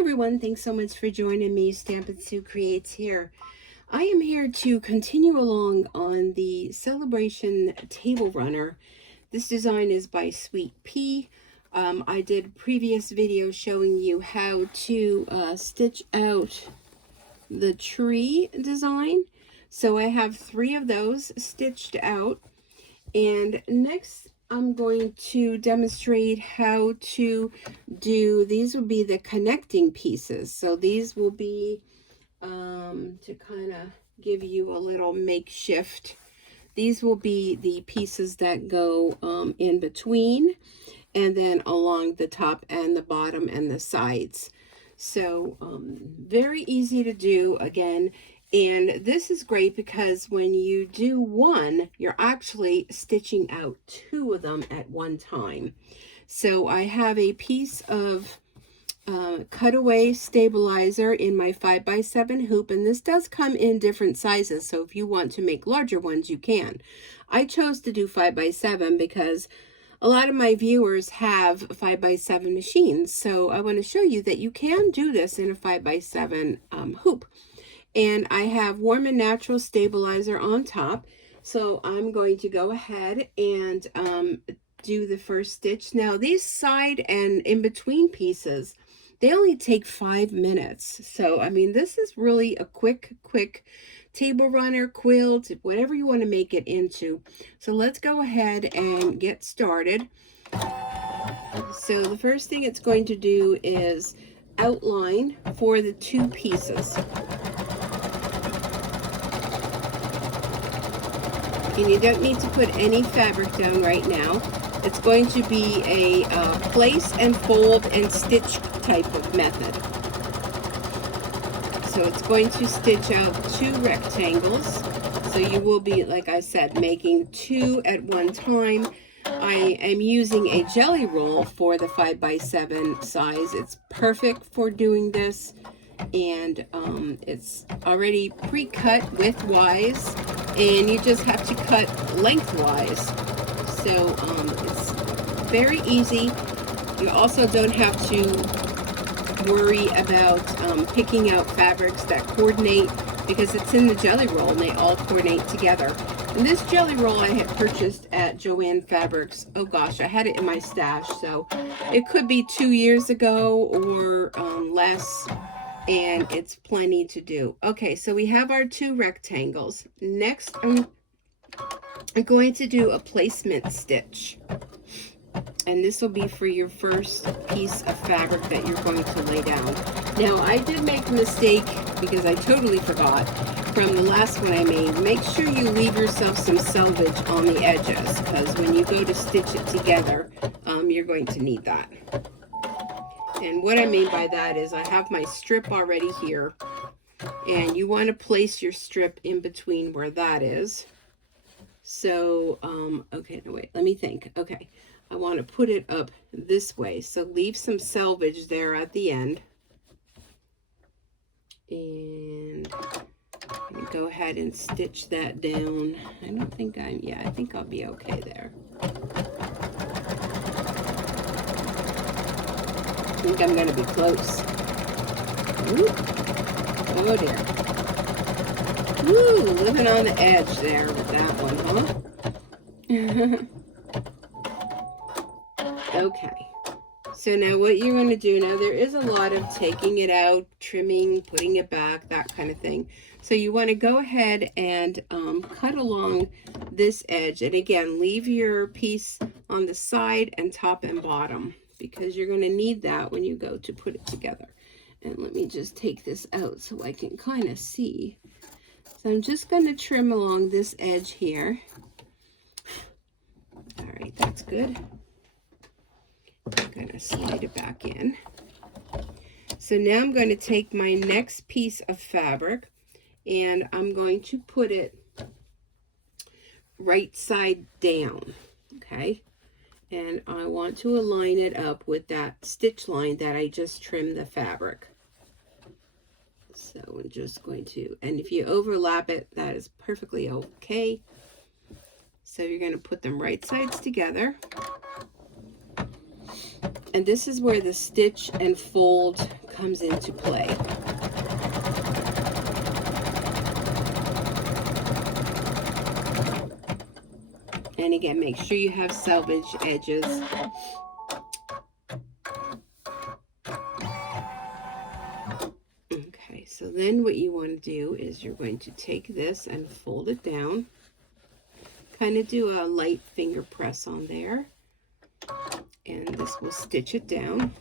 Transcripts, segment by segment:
everyone, thanks so much for joining me. Stampin' Sue Creates here. I am here to continue along on the Celebration Table Runner. This design is by Sweet Pea. I did a previous video showing you how to stitch out the tree design. So I have 3 of those stitched out. And next I'm going to demonstrate how to do, these will be the connecting pieces. So these will be to kind of give you a little makeshift. These will be the pieces that go in between and then along the top and the bottom and the sides. So very easy to do again. And this is great because when you do one, you're actually stitching out 2 of them at one time. So I have a piece of cutaway stabilizer in my 5x7 hoop, and this does come in different sizes. So if you want to make larger ones, you can. I chose to do 5x7 because a lot of my viewers have 5x7 machines. So I want to show you that you can do this in a 5x7 hoop. And I have Warm and Natural Stabilizer on top. So I'm going to go ahead and do the first stitch. Now these side and in between pieces, they only take 5 minutes. So, I mean, this is really a quick table runner, quilt, whatever you want to make it into. So let's go ahead and get started. So the first thing it's going to do is outline for the 2 pieces. And you don't need to put any fabric down right now. It's going to be a place and fold and stitch type of method. So it's going to stitch out 2 rectangles. So you will be, like I said, making 2 at one time. I am using a jelly roll for the 5x7 size. It's perfect for doing this. And it's already pre-cut widthwise, and you just have to cut lengthwise. So it's very easy. You also don't have to worry about picking out fabrics that coordinate, because it's in the jelly roll and they all coordinate together. And this jelly roll I had purchased at Joann Fabrics. Oh gosh, I had it in my stash, so it could be 2 years ago or less. And it's plenty to do. Okay, so we have our 2 rectangles. Next, I'm going to do a placement stitch. And this will be for your first piece of fabric that you're going to lay down. Now, I did make a mistake because I totally forgot from the last one I made. Make sure you leave yourself some selvage on the edges, because when you go to stitch it together, you're going to need that. And what I mean by that is I have my strip already here, and you want to place your strip in between where that is. So, okay, no, wait, let me think. Okay, I want to put it up this way. So leave some selvage there at the end. And I'm going to go ahead and stitch that down. I don't think I think I'll be okay there. I think I'm going to be close. Ooh. Oh dear. Woo, living on the edge there with that one, huh? Okay. So now what you're going to do, now there is a lot of taking it out, trimming, putting it back, that kind of thing. So you want to go ahead and cut along this edge. And again, leave your piece on the side and top and bottom, because you're going to need that when you go to put it together. And let me just take this out so I can kind of see. So I'm just going to trim along this edge here. All right, that's good. I'm going to slide it back in. So now I'm going to take my next piece of fabric and I'm going to put it right side down, okay? And I want to align it up with that stitch line that I just trimmed the fabric. So I'm just going to, and if you overlap it, that is perfectly okay. So you're going to put them right sides together. And this is where the stitch and fold comes into play. And again, make sure you have selvage edges. Okay, so then what you want to do is you're going to take this and fold it down. Kind of do a light finger press on there. And this will stitch it down.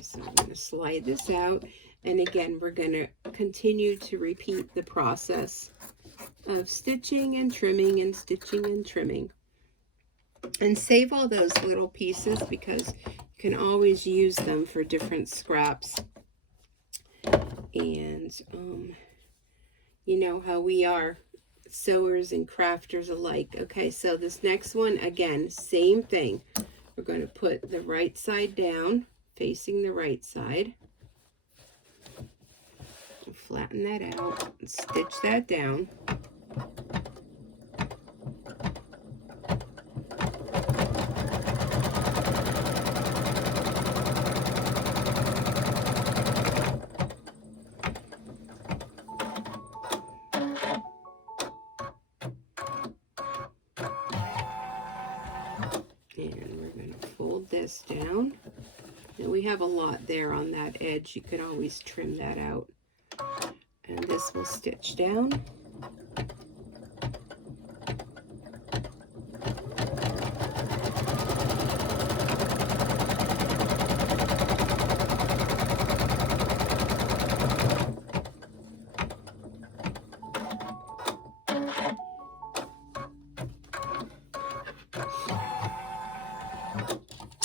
So I'm going to slide this out, and again we're going to continue to repeat the process of stitching and trimming and stitching and trimming. And save all those little pieces because you can always use them for different scraps. And you know how we are, sewers and crafters alike. Okay, so this next one, again, same thing. We're going to put the right side down, facing the right side. Flatten that out and stitch that down. And we're going to fold this down. Now we have a lot there on that edge. You could always trim that out. And this will stitch down.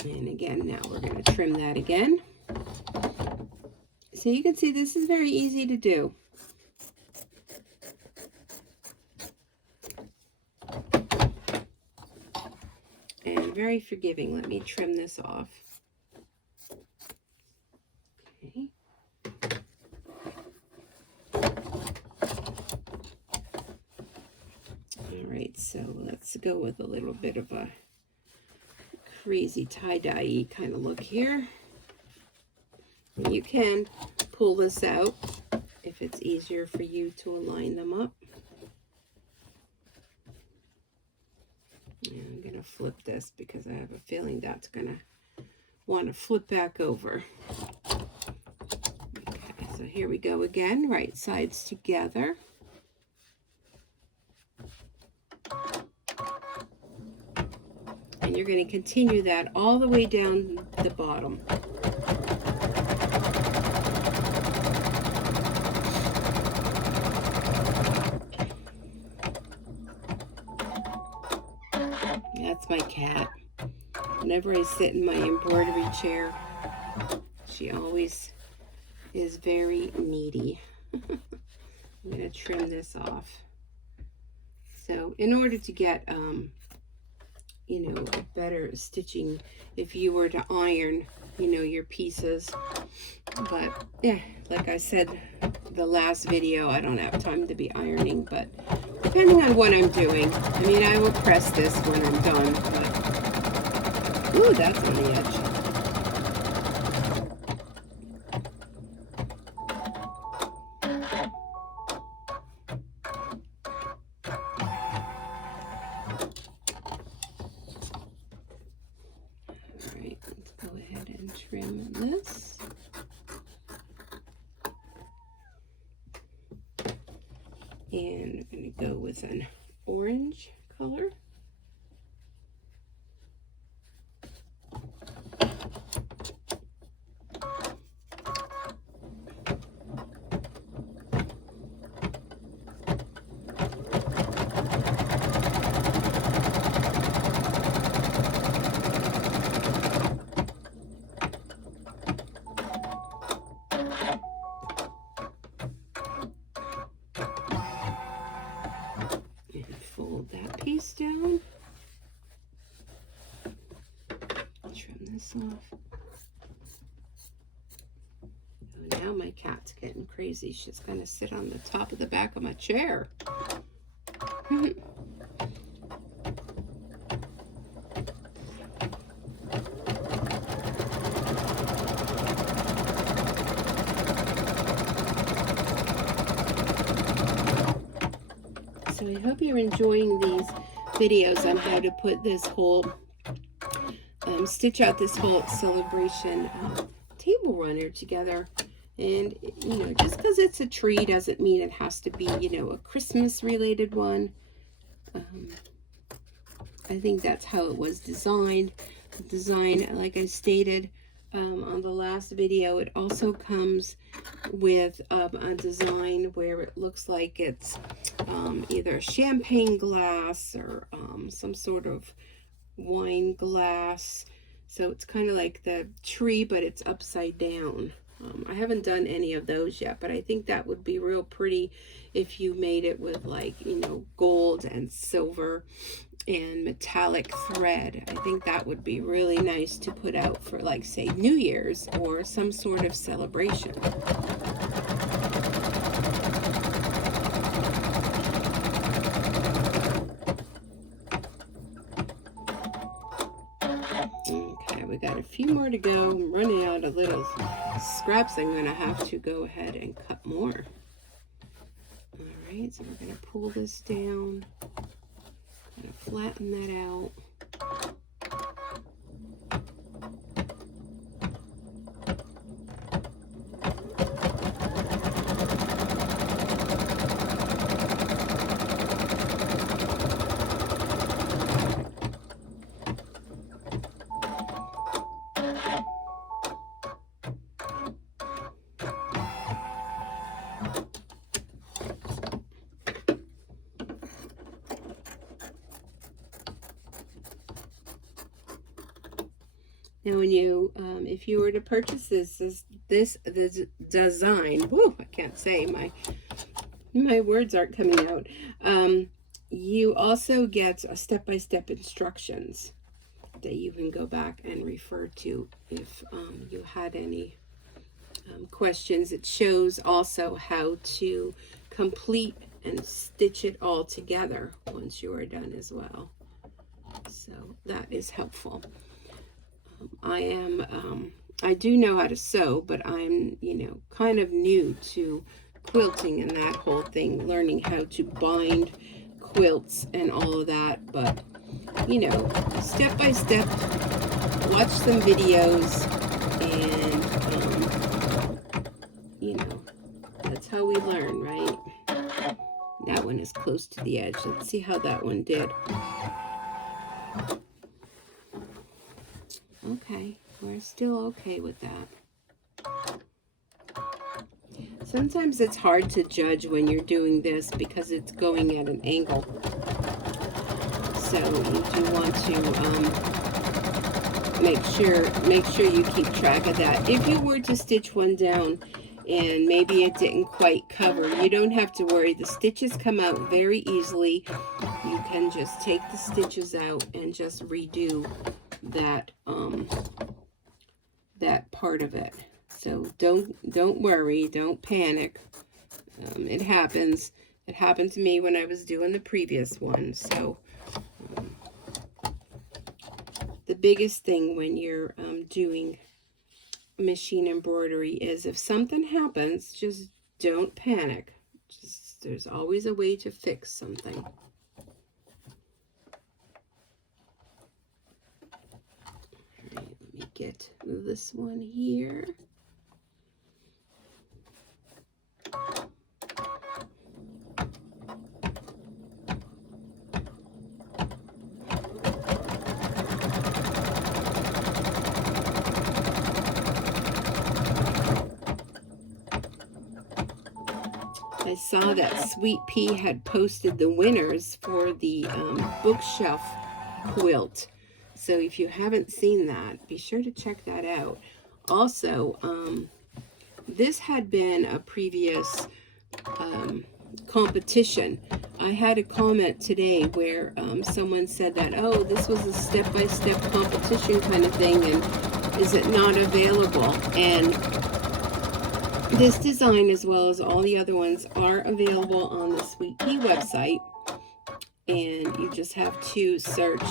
And again, now we're going to trim that again. So you can see this is very easy to do. And very forgiving. Let me trim this off. Okay. All right, so let's go with a little bit of a crazy tie-dye kind of look here. You can pull this out if it's easier for you to align them up. And I'm going to flip this because I have a feeling that's going to want to flip back over. Okay, so here we go again, right sides together. And you're going to continue that all the way down the bottom. That's my cat. Whenever I sit in my embroidery chair, she always is very needy. I'm going to trim this off. So in order to get you know, better stitching if you were to iron, you know, your pieces. But yeah, like I said the last video, I don't have time to be ironing, but depending on what I'm doing, I mean, I will press this when I'm done, but ooh, that's on the edge. Trim this. And I'm going to go with an orange color. this off. Oh, now my cat's getting crazy. She's going to sit on the top of the back of my chair. So I hope you're enjoying these videos on how to put this whole, stitch out this whole celebration table runner together. And, you know, just because it's a tree doesn't mean it has to be, you know, a Christmas related one. I think that's how it was designed. The design, like I stated on the last video, it also comes with a design where it looks like it's either champagne glass or some sort of wine glass. So it's kind of like the tree, but it's upside down. I haven't done any of those yet, but I think that would be real pretty if you made it with, like, you know, gold and silver and metallic thread. I think that would be really nice to put out for, like, say, New Year's or some sort of celebration. Okay, we got a few more to go. I'm running out of little scraps. I'm going to have to go ahead and cut more. All right, so we're going to pull this down, kind of flatten that out. Now, when you, if you were to purchase this design, whoo, I can't say, my words aren't coming out. You also get a step-by-step instructions that you can go back and refer to if you had any questions. It shows also how to complete and stitch it all together once you are done as well. So that is helpful. I do know how to sew, but I'm, you know, kind of new to quilting and that whole thing, learning how to bind quilts and all of that. But, you know, step by step, watch some videos, and, you know, that's how we learn, right? That one is close to the edge. Let's see how that one did. Okay, we're still okay with that. Sometimes it's hard to judge when you're doing this because it's going at an angle. So you do want to make sure you keep track of that. If you were to stitch one down and maybe it didn't quite cover, you don't have to worry. The stitches come out very easily. You can just take the stitches out and just redo that that part of it. So don't worry, don't panic. It happens. It happened to me when I was doing the previous one. So the biggest thing when you're doing machine embroidery is if something happens, just don't panic. There's always a way to fix something. Get this one here. I saw that Sweet Pea had posted the winners for the bookshelf quilt. So if you haven't seen that, be sure to check that out. Also, this had been a previous competition. I had a comment today where someone said that, oh, this was a step-by-step competition kind of thing, and is it not available? And this design, as well as all the other ones, are available on the Sweet Pea website, and you just have to search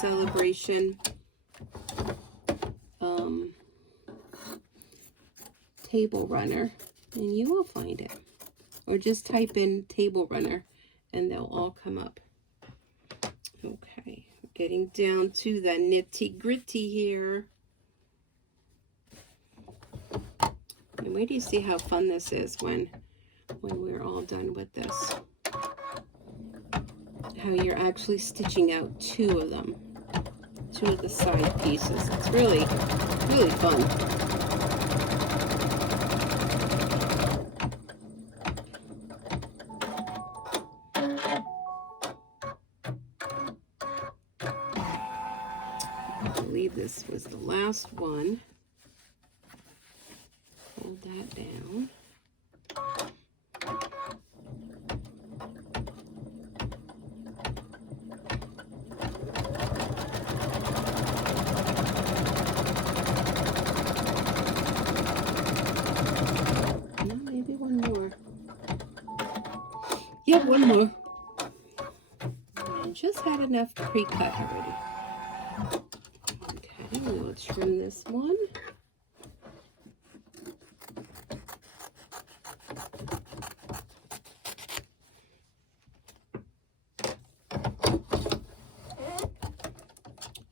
Celebration Table Runner, and you will find it. Or just type in Table Runner, and they'll all come up. Okay, getting down to the nitty-gritty here. And wait till you see how fun this is when we're all done with this. How you're actually stitching out two of them, two of the side pieces. It's really, really fun. I believe this was the last one. Hold that down. No, maybe one more. Yeah, one more. I just had enough pre-cut already. Okay, we'll trim this one.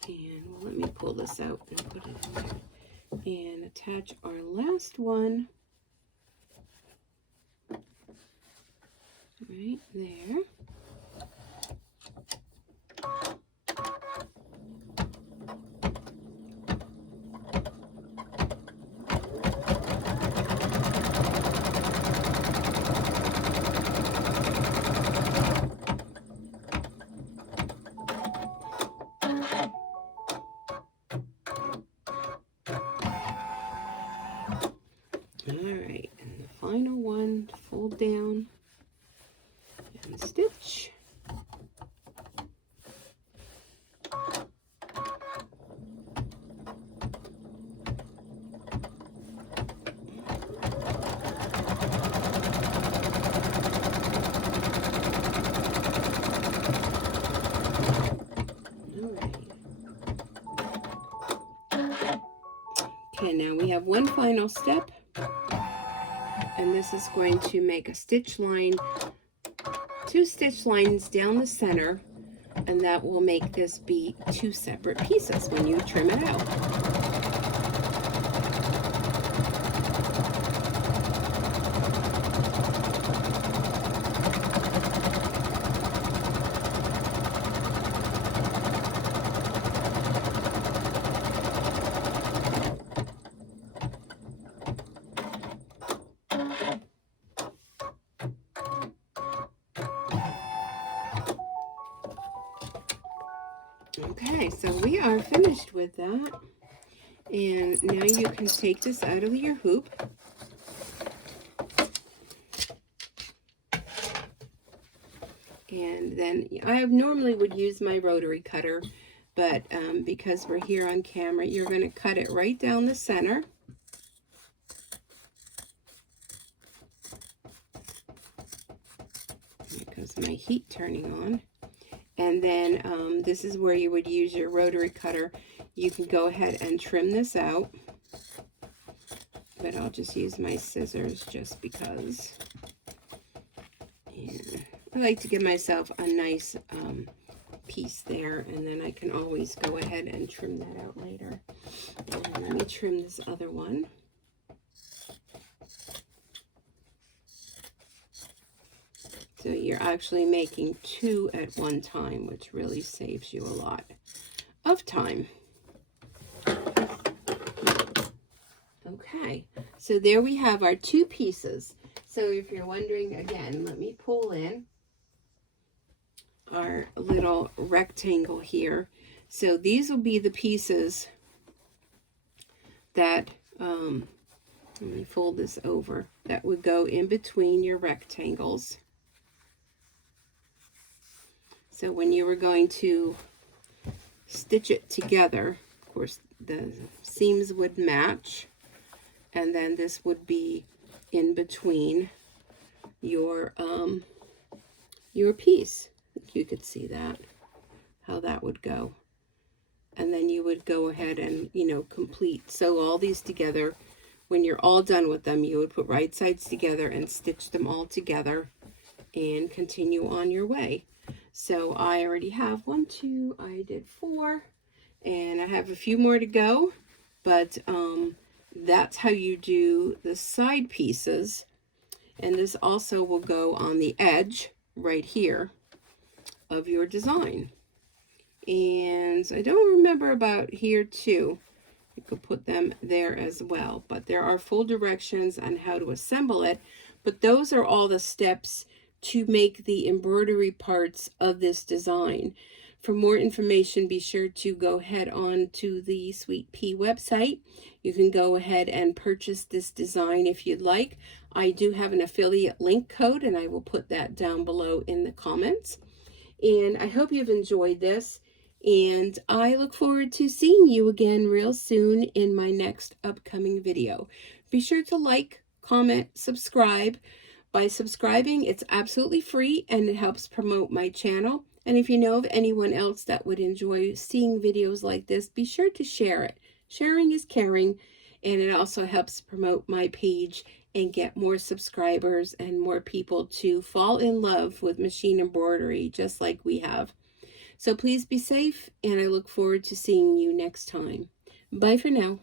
And let me pull this out and put it in there. And attach our last one right there. Alright, and the final one, fold down and stitch. Okay, now we have one final step, and this is going to make a stitch line, 2 stitch lines down the center, and that will make this be 2 separate pieces when you trim it out. Okay, so we are finished with that, and now you can take this out of your hoop. And then I normally would use my rotary cutter, but because we're here on camera, you're going to cut it right down the center. There goes my heat turning on. And then this is where you would use your rotary cutter. You can go ahead and trim this out, but I'll just use my scissors just because. And I like to give myself a nice piece there, and then I can always go ahead and trim that out later. And let me trim this other one. So you're actually making 2 at one time, which really saves you a lot of time. Okay, so there we have our 2 pieces. So if you're wondering, again, let me pull in our little rectangle here. So these will be the pieces that Let me fold this over. That would go in between your rectangles. So when you were going to stitch it together, of course, the seams would match, and then this would be in between your piece. I think you could see that, how that would go. And then you would go ahead and, you know, sew all these together. When you're all done with them, you would put right sides together and stitch them all together and continue on your way. So I already have 1, 2, I did 4, and I have a few more to go, but that's how you do the side pieces. And this also will go on the edge right here of your design. And I don't remember about here too. You could put them there as well, but there are full directions on how to assemble it. But those are all the steps to make the embroidery parts of this design. For more information, be sure to go head on to the Sweet Pea website. You can go ahead and purchase this design if you'd like. I do have an affiliate link code, and I will put that down below in the comments. And I hope you've enjoyed this, and I look forward to seeing you again real soon in my next upcoming video. Be sure to like, comment, subscribe. By subscribing, it's absolutely free and it helps promote my channel. And if you know of anyone else that would enjoy seeing videos like this, be sure to share it. Sharing is caring, and it also helps promote my page and get more subscribers and more people to fall in love with machine embroidery just like we have. So please be safe, and I look forward to seeing you next time. Bye for now.